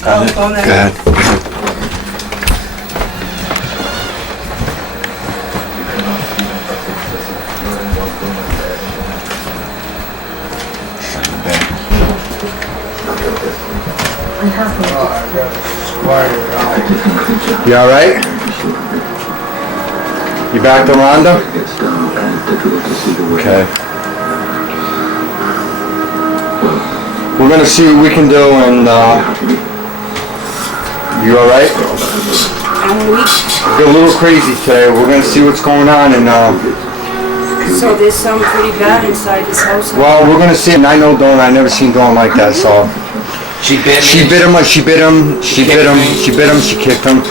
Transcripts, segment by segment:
Go ahead. You all right? You back to Rhonda? Okay. We're gonna see what we can do, and you all right? I'm weak. You're a little crazy today. We're gonna see what's going on, and so there's something pretty bad inside this house. well, we're gonna see. And I know Dawn. I never seen Dawn like that. So she bit him. She kicked him.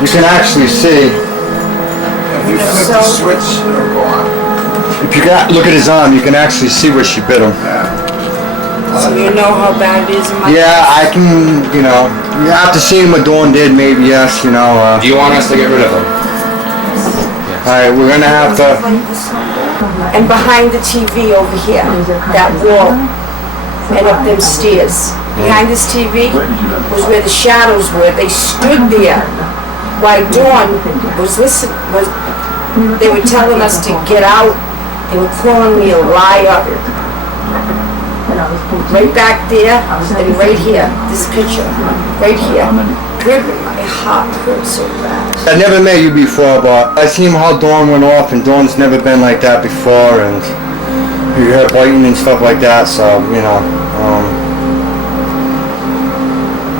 You can actually see. If you flip the switch, it'll go on. If you got look at his arm, you can actually see where she bit him. So you know how bad it is in my Yeah, I can. You know, you have to see what Dawn did. Maybe yes. You know. Do you want us to get rid of him? All right, we're gonna have to. And behind the TV over here, that wall, and up them stairs. Behind this TV was where the shadows were. They stood there while Dawn was listening. They were telling us to get out. They were calling me a liar. Right back there and right here. This picture, right here. My heart hurts so bad. I never met you before, but I seen how Dawn went off, and Dawn's never been like that before, and you heard biting and stuff like that. So you know,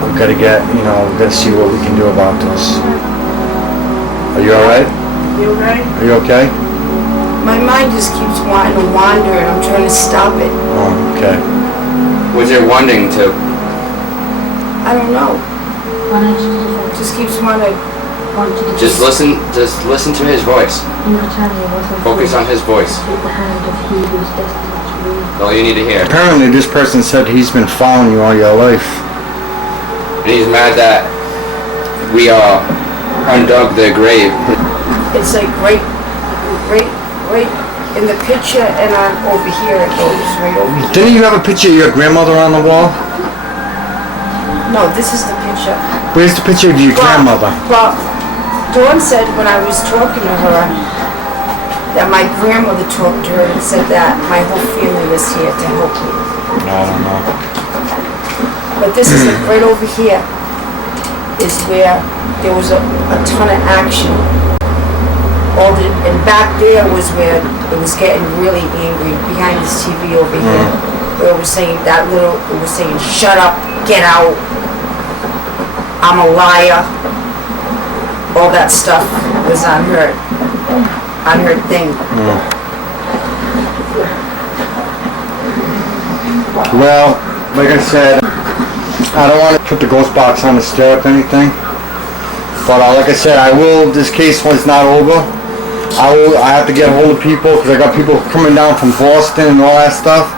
we gotta get, you know, we gotta see what we can do about this. Are you all right? You alright? Are you okay? My mind just keeps wanting to wander, and I'm trying to stop it. Oh, okay. Was there wanting to? I don't know. Just keeps wanting to. Just listen to his voice. Focus on his voice. That's all you need to hear. Apparently, this person said he's been following you all your life. And he's mad that we undug their grave. It's like right in the picture, and I'm over here. It goes right over here. Didn't you have a picture of your grandmother on the wall? No, this is the picture. Where's the picture of your grandmother? Well, Dawn said when I was talking to her that my grandmother talked to her and said that my whole family was here to help me. I don't know. But this is like right over here is where there was a ton of action. And back there was where it was getting really angry behind this TV over here. Where it was saying it was saying, shut up, get out, I'm a liar. All that stuff was on her thing. Well, like I said, I don't want to put the ghost box on the stair or anything. But like I said, I will, this case was not over. I have to get a hold of people because I got people coming down from Boston and all that stuff.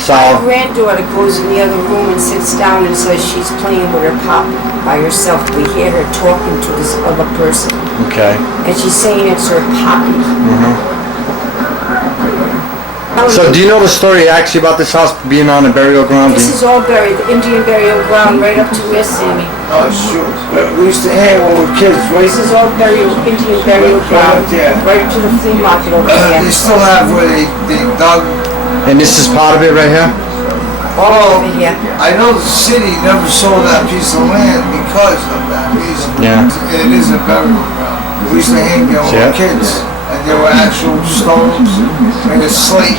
So my granddaughter goes in the other room and sits down and says she's playing with her pop by herself. We hear her talking to this other person. Okay. And she's saying it's her poppy. So do you know the story actually about this house being on a burial ground? This is all buried, the Indian burial ground, right up to where, Sammy? Oh, sure. We used to hang when we were kids, right? This is all Indian burial ground, right up to the flea market over there. They still have where they dug. And this is part of it right here? All over here. I know the city never sold that piece of land because of that reason. Yeah. It is a burial ground. We used to hang there when we were kids. And there were actual stones and a slate.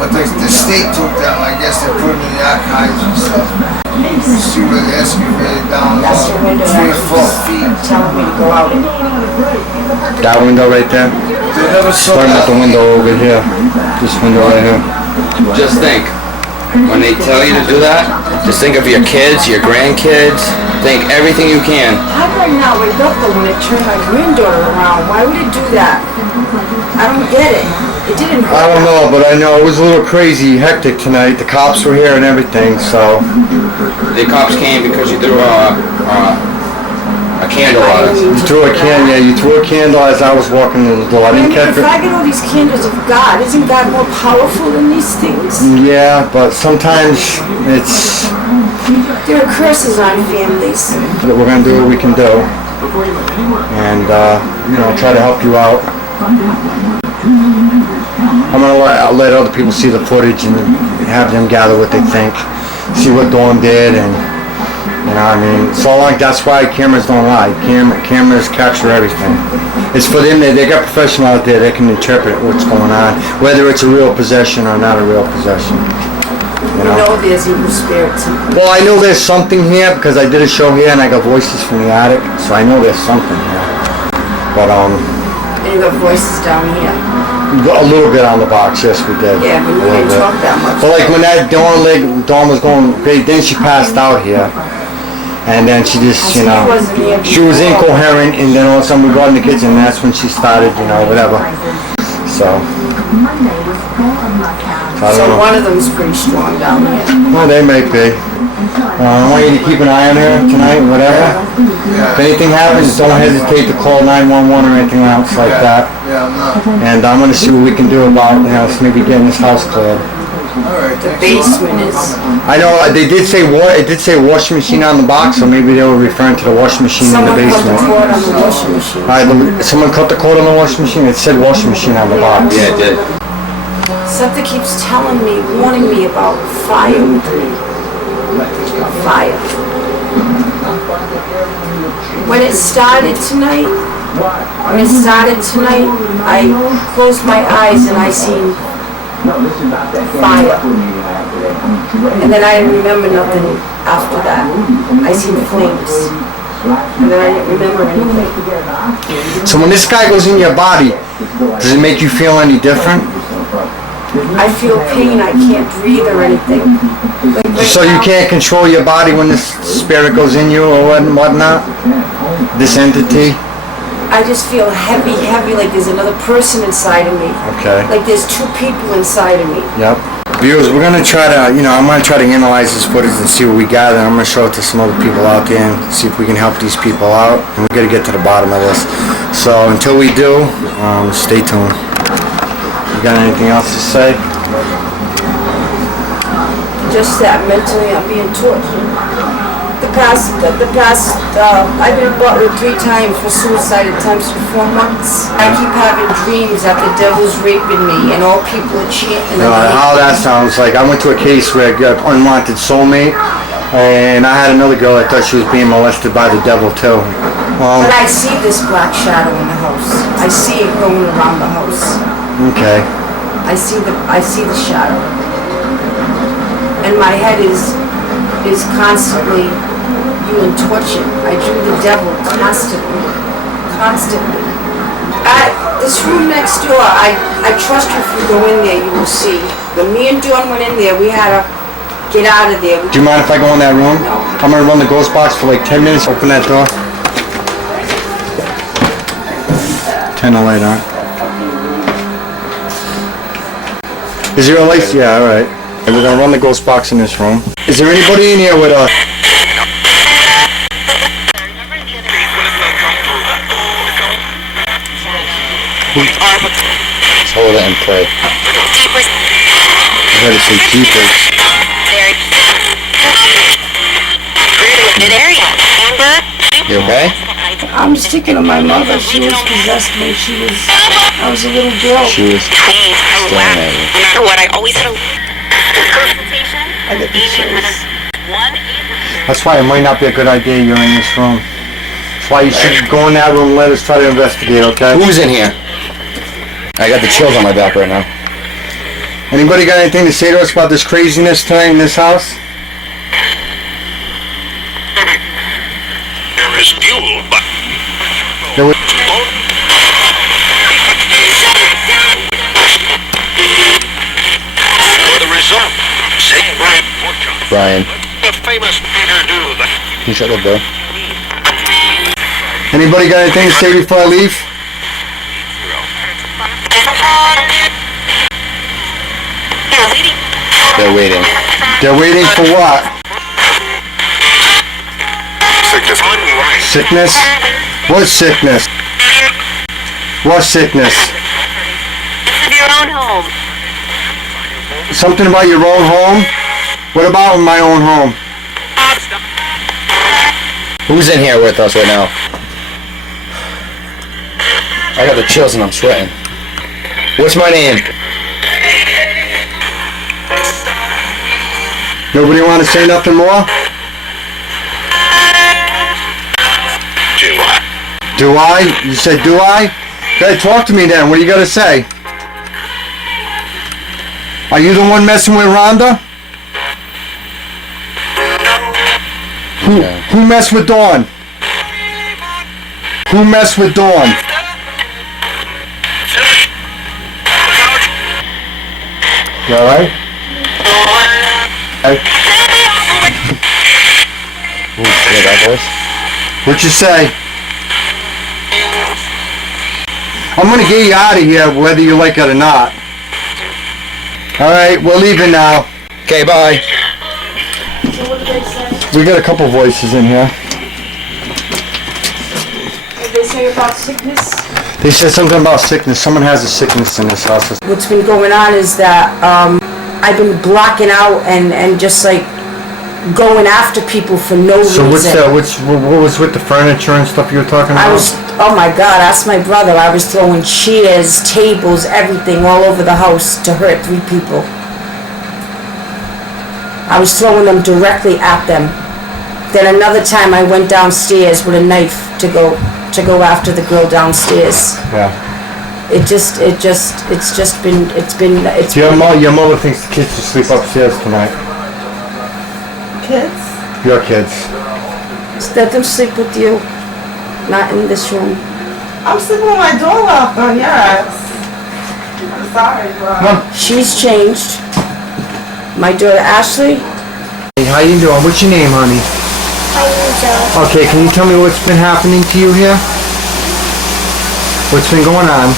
But the state took them, I guess they put them in the archives and stuff. You see where they excavated down That's the window 3 or 4 feet. telling me to go out in. That window right there? They never sold Starting that. with the window over here. This window right here. Just think, when they tell you to do that, just think of your kids, your grandkids. Think everything you can. How did I not wake up though when it turned my granddaughter around? Why would it do that? I don't get it. It didn't hurt. I don't know, but I know it was a little crazy, hectic tonight. The cops were here and everything, so. The cops came because you threw a candle at us. You threw a candle, yeah, you threw a candle as I was walking in the door. I didn't catch If I get all these candles of God, isn't God more powerful than these things? Yeah, but sometimes it's There are curses on families. That we're gonna do what we can do, and you know, try to help you out. I'm gonna let other people see the footage and have them gather what they think, see what Dawn did, and you know, I mean, so like that's why cameras don't lie. Cameras capture everything. It's for them. They got professionals out there. They can interpret what's going on, whether it's a real possession or not a real possession. You know there's evil spirits. Well, I know there's something here because I did a show here and I got voices from the attic, so I know there's something here. But And you got voices down here. a little bit on the box, yes, we did. Yeah, but we didn't talk that much. But like when that Dawn was going great, then she passed out here. And then she just, you know, she was incoherent, and then all of a sudden we go in the kitchen, and that's when she started, you know, whatever. So I don't know. One of them's pretty strong down here. Well, they may be. I want you to keep an eye on her tonight, whatever. If anything happens, don't hesitate to call 911 or anything else like that. Yeah, I'm not. And I'm going to see what we can do about, you know, maybe getting this house cleared. Alright, The basement is. I know they did say it did say washing machine on the box, so maybe they were referring to the washing machine in the Someone cut the basement. cord on the washing machine. Someone cut the cord on the washing machine. It said washing machine on the box. Yeah, it did. Something keeps telling me, warning me about fire with me. Fire. When it started tonight, I closed my eyes and I seen fire. And then I didn't remember nothing after that. I seen flames. And then I didn't remember anything. So when this guy goes in your body, does it make you feel any different? I feel pain, I can't breathe or anything. Like right So you now, can't control your body when this spirit goes in you or whatnot? This entity? I just feel heavy, like there's another person inside of me. Okay. Like there's two people inside of me. Yep. Viewers, we're gonna try to, you know, I'm gonna try to analyze this footage and see what we gather. I'm gonna show it to some other people out there and see if we can help these people out. And we gotta get to the bottom of this. So until we do, stay tuned. You got anything else to say? Just that mentally I'm being tortured. I've been buttered 3 times for suicide attempts for 4 months. I keep having dreams that the devil's raping me and all people are chanting. How that sounds like. I went to a case where I got unwanted soulmate, and I had another girl that thought she was being molested by the devil too. But I see this black shadow in the house. I see it going around the house. Okay. I see the shadow. And my head is constantly being tortured. I dream the devil constantly. This room next door, I trust you if you go in there, you will see. When me and Dawn went in there, we had to get out of there. Do you mind if I go in that room? No. I'm gonna run the ghost box for like 10 minutes. Open that door. 10 to light on. Is there a light? Yeah, alright. We're gonna run the ghost box in this room. Is there anybody in here with a... Hold it and play. I heard it say jeepers. You okay? I'm just thinking of my mother. She was possessed when I was a little girl. She was staring at you. No matter what, I always had a I get the chills. That's why it might not be a good idea you're in this room. That's why you should go in that room and let us try to investigate, okay? Who's in here? I got the chills on my back right now. Anybody got anything to say to us about this craziness tonight in this house? There is fuel, but There was- the result. Say Brian, the famous Peter do that. can you shut the door? Anybody got anything to say before I leave? They're waiting. They're waiting for what? Sickness. Unright. Sickness? What sickness? What sickness? Your own home. Something about your own home? What about my own home? Who's in here with us right now? I got the chills and I'm sweating. What's my name? Nobody want to say nothing more? Do I? You said do I? Okay, talk to me then. What do you got to say? Are you the one messing with Rhonda? Who messed with Dawn? Who messed with Dawn? You alright? Hear that voice? What you say? I'm gonna get you out of here whether you like it or not. Alright, we're leaving now. Okay, bye. So what did they say? We got a couple voices in here. Did they say about sickness? They said something about sickness. Someone has a sickness in this house. What's been going on is that I've been blocking out and just like going after people for no So reason. what was with the furniture and stuff you were talking about? Oh my God, ask my brother. I was throwing chairs, tables, everything all over the house to hurt 3 people. I was throwing them directly at them. Then another time I went downstairs with a knife to go after the girl downstairs. Yeah. It's been. Your mother thinks the kids should sleep upstairs tonight. Kids? Your kids. Let them sleep with you, not in this room. I'm sleeping with my door locked on, yes. I'm sorry, bro. She's changed. My daughter Ashley. Hey, how you doing? What's your name, honey? Okay, can you tell me what's been happening to you here? What's been going on?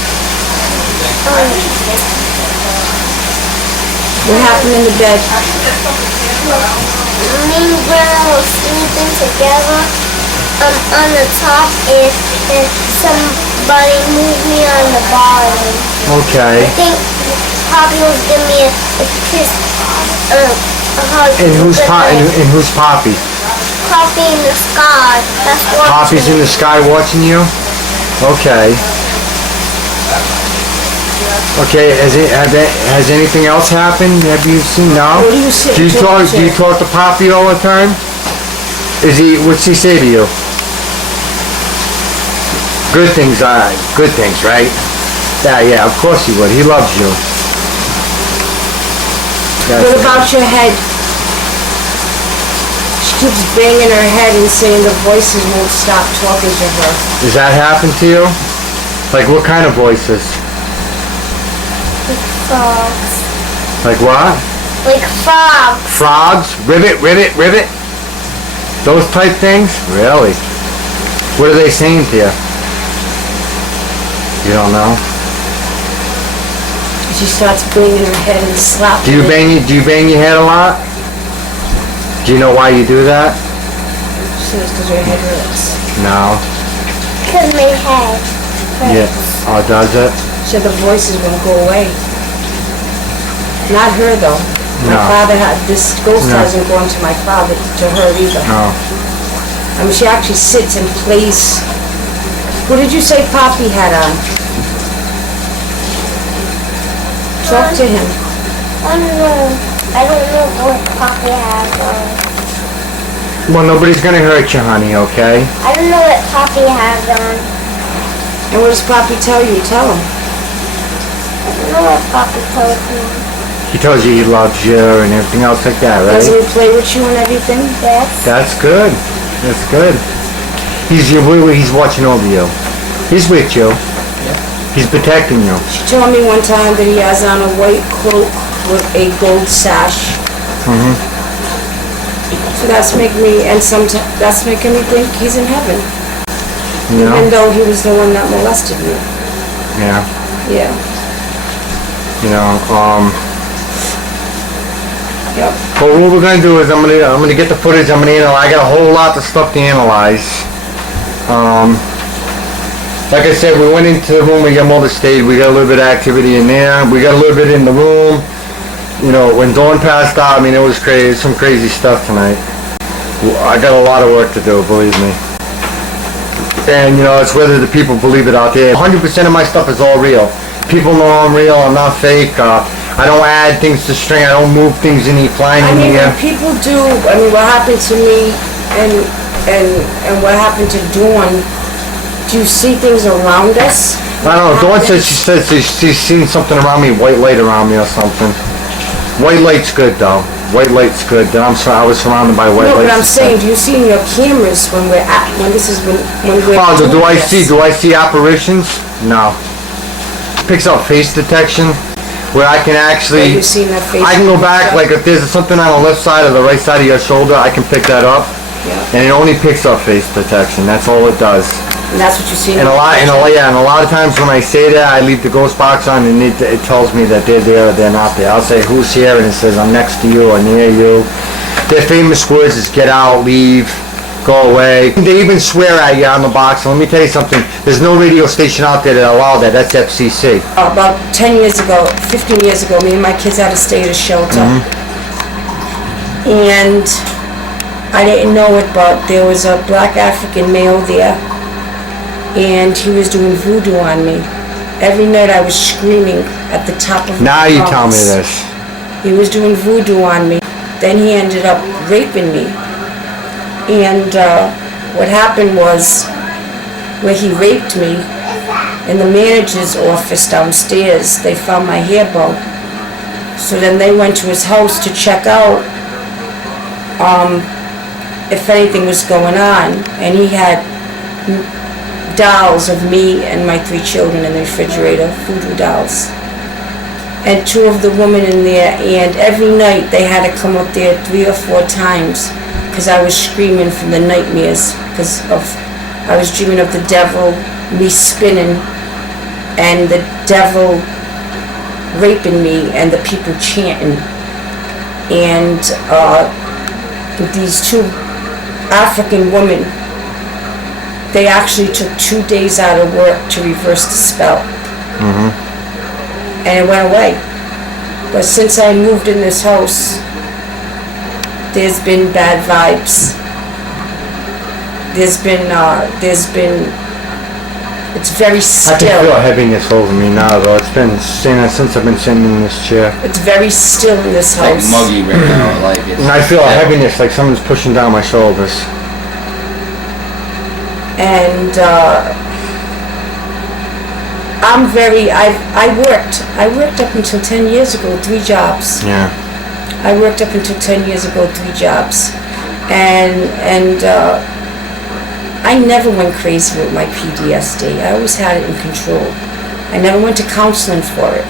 What happened in the bed? Me and Grandma were sleeping together on the top and somebody moved me on the bottom. Okay. I think Poppy was giving me a kiss, a hug. And who's Poppy? Poppy in the sky. That's what. Poppy's in the sky watching you? Okay. Okay, has anything else happened? Have you seen? No? What do you say? Do you talk to Poppy all the time? What's he say to you? Good things, right? Yeah, of course he would. He loves you. What about your head? She keeps banging her head and saying the voices won't stop talking to her. Does that happen to you? Like what kind of voices? Frogs. Like what? Like frogs. Frogs? Ribbit? Those type things? Really? What are they saying to you? You don't know? She starts banging her head and slapping Do you bang your head a lot? Do you know why you do that? She says because her head hurts. No. Because my head hurts. Yeah. Oh, does it? She said the voices won't go away. Not her though. My No. father this ghost No. hasn't gone to my father, to her either. No. I mean, she actually sits and plays. What did you say Poppy had on? Talk to him. I don't know what Poppy has on. Well, nobody's gonna hurt you, honey, okay? I don't know what Poppy has on. And what does Poppy tell you? Tell him. I don't know what Poppy told me. He tells you he loves you and everything else like that, right? Doesn't he play with you and everything? Yes. That's good. That's good. He's watching over you. He's with you. He's protecting you. She told me one time that he has on a white cloak with a gold sash. Mm-hmm. So that's making me think he's in heaven. You know? Even though he was the one that molested me. Yeah. Yeah. You know, Yep. but what we're gonna do is I'm gonna get the footage. I'm gonna analyze. I got a whole lot of stuff to analyze. Like I said, we went into the room where your mother stayed. We got a little bit of activity in there. We got a little bit in the room. You know, when Dawn passed out, I mean, it was crazy. Some crazy stuff tonight. I got a lot of work to do, believe me. And you know, it's whether the people believe it out there. 100% of my stuff is all real. People know I'm real, I'm not fake. I don't add things to string, I don't move things flying I in mean, the air. when people do, I mean, what happened to me and what happened to Dawn, do you see things around us? I don't know, Dawn says she's seen something around me, white light around me or something. White light's good though. White light's good. Then I was surrounded by white lights. No, but I'm saying, do you see in your cameras when we're at, when we're... Oh, do I this? see apparitions? No. Picks up face detection, where I can actually... Have you seen that face? I can go back, like if there's something on the left side or the right side of your shoulder, I can pick that up. Yeah. And it only picks up face detection. That's all it does. And that's what you see in And the a lot of times when I say that, I leave the ghost box on, and it tells me that they're there or they're not there. I'll say who's here, and it says I'm next to you or near you. Their famous words is get out, leave, go away. They even swear at you on the box. And let me tell you something. There's no radio station out there that allow that. That's FCC. About 10 years ago, 15 years ago, me and my kids had to stay at a shelter. And I didn't know it, but there was a black African male there. And he was doing voodoo on me. Every night I was screaming at the top of my Now you tell me lungs. this. He was doing voodoo on me. Then he ended up raping me. And what happened was, where he raped me, in the manager's office downstairs, they found my hair bow. So then they went to his house to check out if anything was going on. And he had dolls of me and my 3 children in the refrigerator, voodoo dolls. And 2 of the women in there, and every night they had to come up there 3 or 4 times because I was screaming from the nightmares, because I was dreaming of the devil, me spinning, and the devil raping me and the people chanting. And these 2 African women, they actually took 2 days out of work to reverse the spell. And it went away. But since I moved in this house, there's been bad vibes. There's been, it's very still. I can feel a heaviness over me now, though. It's been since I've been sitting in this chair. It's very still in this It's like house. muggy right now, like it's... And I feel a heaviness, like someone's pushing down my shoulders. And I worked up until 10 years ago, 3 jobs. Yeah. I worked up until 10 years ago, 3 jobs. And I never went crazy with my PTSD. I always had it in control. I never went to counseling for it.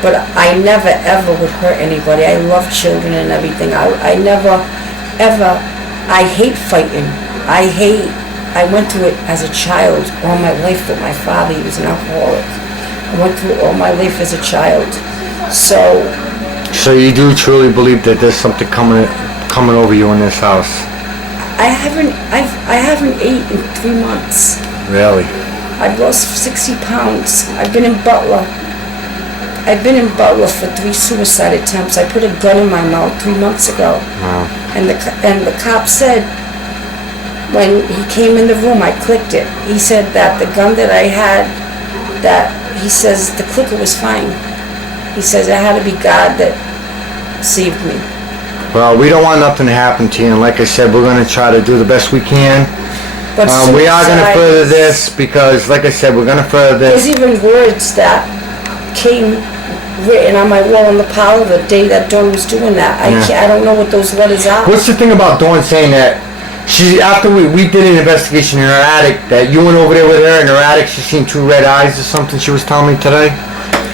But I never ever would hurt anybody. I love children and everything. I never ever, I hate fighting. I went through it as a child all my life with my father. He was an alcoholic. I went through it all my life as a child. So you do truly believe that there's something coming over you in this house? I haven't ate in 3 months. Really? I've lost 60 pounds. I've been in Butler. For 3 suicide attempts. I put a gun in my mouth 3 months ago. Wow. And the cop said, when he came in the room, I clicked it. He said that the gun that I had, he says the clicker was fine. He says it had to be God that saved me. Well, we don't want nothing to happen to you, and like I said, we're going to try to do the best we can. But We are going to suicide- further this because, like I said, we're going to further There's this. even words that came written on my wall in the parlor the day that Dawn was doing that. I don't know what those letters are. What's the thing about Dawn saying that after we did an investigation in her attic, that you went over there with her in her attic, she seen 2 red eyes or something she was telling me today?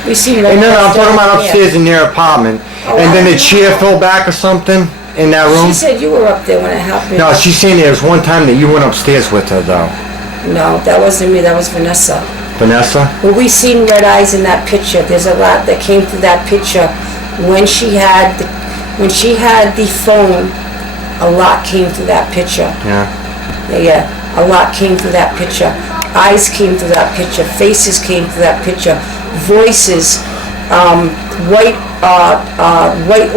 We seen And then I'm down talking about here. upstairs in their apartment. And then the chair fell back or something in that room? She said you were up there when it happened. No, she's saying there was one time that you went upstairs with her, though. No, that wasn't me. That was Vanessa. Vanessa? Well, we seen red eyes in that picture. There's a lot that came through that picture. When she had the phone, a lot came through that picture. Yeah. Yeah, a lot came through that picture. Eyes came through that picture. Faces came through that picture. Voices, white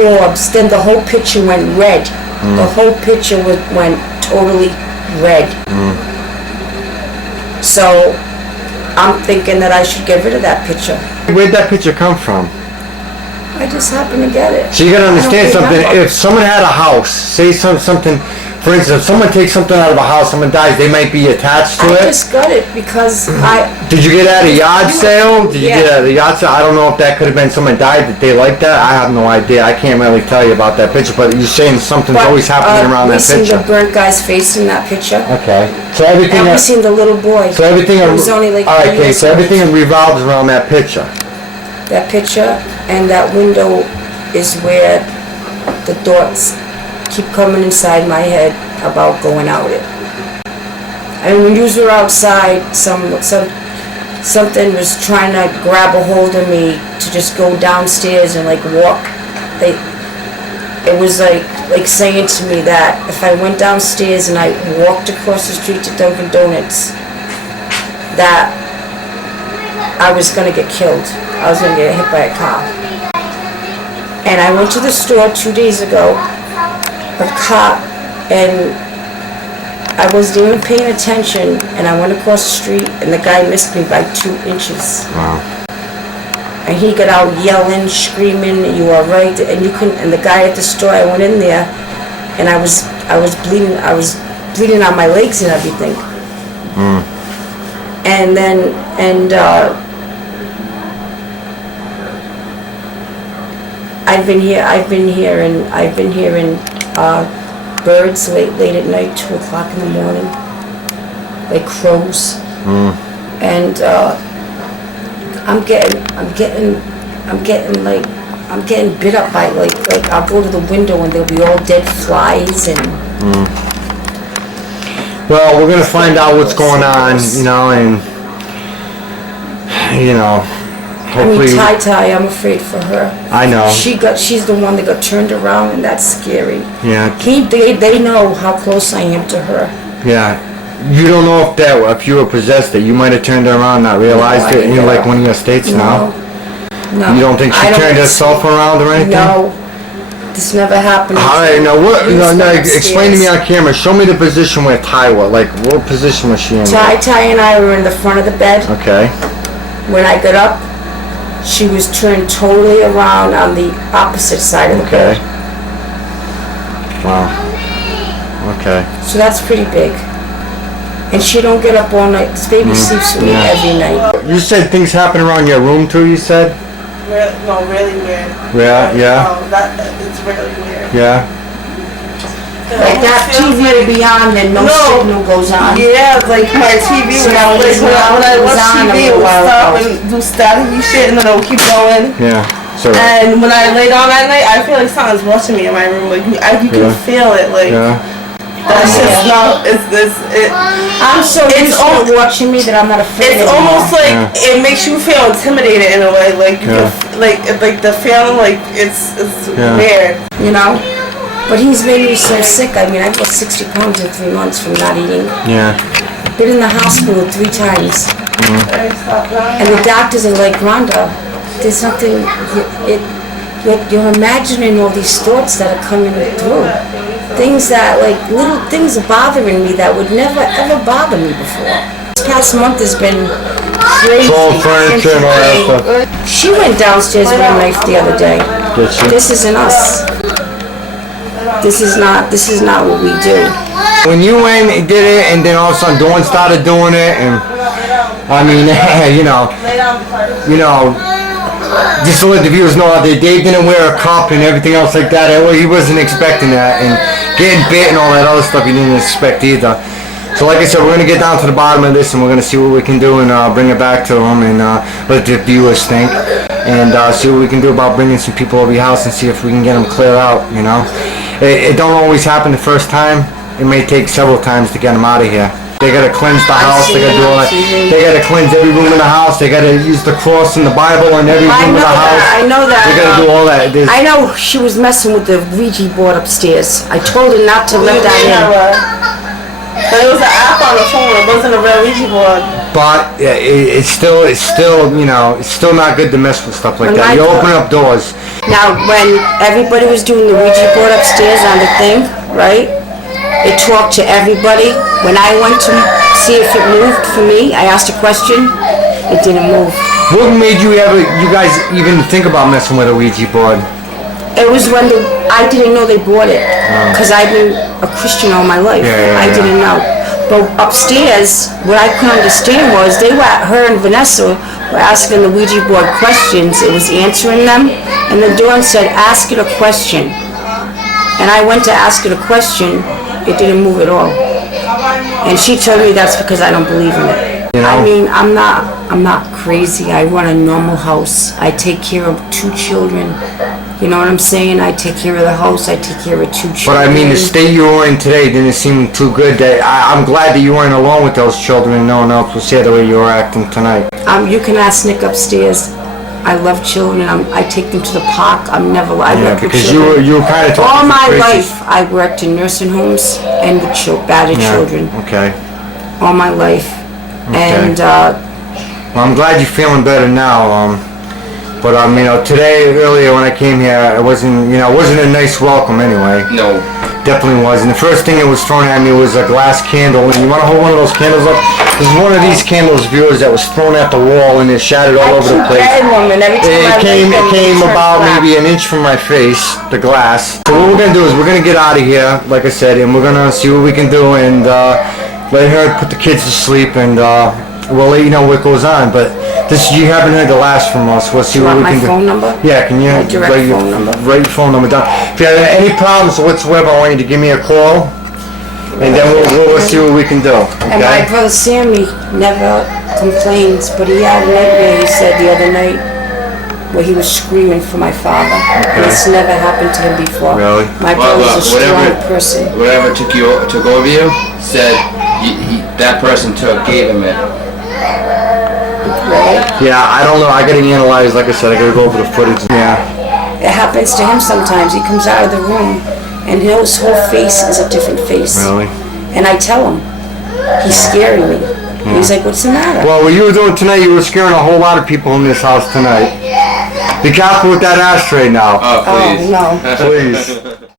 orbs. Then the whole picture went red. The whole picture went totally red. So I'm thinking that I should get rid of that picture. Where'd that picture come from? I just happened to get it. So you gotta understand I don't something. remember. If someone had a house, say something, for instance, if someone takes something out of a house, someone dies, they might be attached to I it. just got it because I. Did you get it at a yard sale? Did you Yeah. get it at a yard sale? I don't know if that could have been someone died that they liked that. I have no idea. I can't really tell you about that picture, but you're saying something's But, always happening around that we seen picture. the burnt guy's face in that picture. Okay. So everything. And we seen the little boy. So everything. It was only like all right. 3 Okay. years So old. everything revolves around that picture. That picture and that window is where the thoughts keep coming inside my head about going out it. And when you were outside, something was trying to grab a hold of me to just go downstairs and like walk. It was like saying to me that if I went downstairs and I walked across the street to Dunkin' Donuts, that I was gonna get killed. I was gonna get hit by a car. And I went to the store 2 days ago, and I wasn't even paying attention, and I went across the street, and the guy missed me by 2 inches. Wow. And he got out yelling, screaming, "You are right!" And you couldn't. And the guy at the store, I went in there, and I was bleeding. I was bleeding on my legs and everything. And then I've been hearing birds late at night, 2 o'clock in the morning, like crows. And I'm getting bit up by like I'll go to the window and there'll be all dead flies and. Well, we're gonna find out what's going on, and hopefully. I mean, Ty, I'm afraid for her. I know. She's the one that got turned around, and that's scary. Yeah. They know how close I am to her. Yeah. You don't know if you were possessed, that you might have turned her around, not realized No, I it, and you're didn't. like one of your states now. No. You don't think she turned herself around or anything? No. This never happened. All right, now what? You No, was explain to me upstairs. on camera. Show me the position where Ty was. Like, what position was she in? Ty and I were in the front of the bed. Okay. When I got up, she was turned totally around on the opposite side of the Okay. bed. Wow. Okay. So that's pretty big. And she don't get up all night. This baby sleeps with me every night. You said things happen around your room too. You said. No, really weird. Yeah. It's really weird. Yeah. Like that TV will be on, then no signal goes on. Yeah, like my TV So when now it's I on watch a TV, it little will while stop ago. and do staticky shit, and then it will keep going. Yeah. So. And when I lay down at night, I feel like someone's watching me in my room. Like you can feel it. Like Yeah. that's just not. I'm so used to watching me that I'm not afraid It's anymore. almost like it makes you feel intimidated in a way. Like like the feeling like it's weird. You know? But he's made me so sick. I mean, I've lost 60 pounds in 3 months from not eating. Yeah. Been in the hospital 3 times. And the doctors are like, Rhonda, there's nothing, you're imagining all these thoughts that are coming through. Things that, like, little things are bothering me that would never, ever bother me before. This past month has been crazy. Throwing furniture and all that stuff. She went downstairs with a knife the other day. Did she? This isn't us. This is not what we do. When you went and did it, and then all of a sudden Dawn started doing it, and I mean, just to let the viewers know, Dave didn't wear a cup and everything else like that. He wasn't expecting that, and getting bit and all that other stuff he didn't expect either. So like I said, we're going to get down to the bottom of this, and we're going to see what we can do and bring it back to him and let the viewers think, and see what we can do about bringing some people over your house and see if we can get them clear out, It don't always happen the first time. It may take several times to get them out of here. They gotta cleanse the house, they gotta do all that. They gotta cleanse every room in the house, they gotta use the cross and the Bible in every room in the house. I know that. They gotta do all that. I know she was messing with the Ouija board upstairs. I told her not to let that in. But it was an app on the phone, it wasn't a real Ouija board. But it's still not good to mess with stuff like that. You open up doors. Now, when everybody was doing the Ouija board upstairs on the thing, right? It talked to everybody. When I went to see if it moved for me, I asked a question. It didn't move. What made you guys even think about messing with a Ouija board? It was when I didn't know they bought it, because I've been a Christian all my life. I didn't know. But upstairs, what I couldn't understand was her and Vanessa were asking the Ouija board questions. It was answering them, and the door said, "Ask it a question." And I went to ask it a question. It didn't move at all. And she told me that's because I don't believe in it. You know? I mean, I'm not crazy. I run a normal house. I take care of 2 children. You know what I'm saying? I take care of the house. I take care of 2 children. But I mean, the state you were in today didn't seem too good. I'm glad that you weren't alone with those children and no one else was here the way you were acting tonight. You can ask Nick upstairs. I love children. I take them to the park. I work with because children. you were kind of talking all to my crazy. life. I worked in nursing homes and with battered children. Okay. All my life. Okay. And well, I'm glad you're feeling better now. But today earlier when I came here, it wasn't a nice welcome anyway. No. Definitely wasn't. The first thing that was thrown at me was a glass candle. And you want to hold one of those candles up? There's one of these candles, viewers, that was thrown at the wall and it shattered all over the place. It came about maybe an inch from my face, the glass. So what we're gonna do is we're gonna get out of here, like I said, and we're gonna see what we can do and let her put the kids to sleep and we'll let you know what goes on. But you haven't heard the last from us. We'll see what we can do. My phone number? Yeah, can you My direct phone number? write your phone number down? If you have any problems whatsoever, I want you to give me a call, and then we'll see what we can do. And my Okay? brother Sammy never complains, but he had a nightmare, he said the other night, where he was screaming for my father. And it's never happened to him before. Really? My brother's a strong person. Whatever took over you, said that person gave him it. Right? Yeah, I don't know. I gotta analyze. Like I said, I gotta go over the footage. Yeah. It happens to him sometimes. He comes out of the room and his whole face is a different face. Really? And I tell him, he's scaring me. He's like, what's the matter? Well, what you were doing tonight, you were scaring a whole lot of people in this house tonight. Be careful with that ashtray now. Oh, please. Oh, no. Please.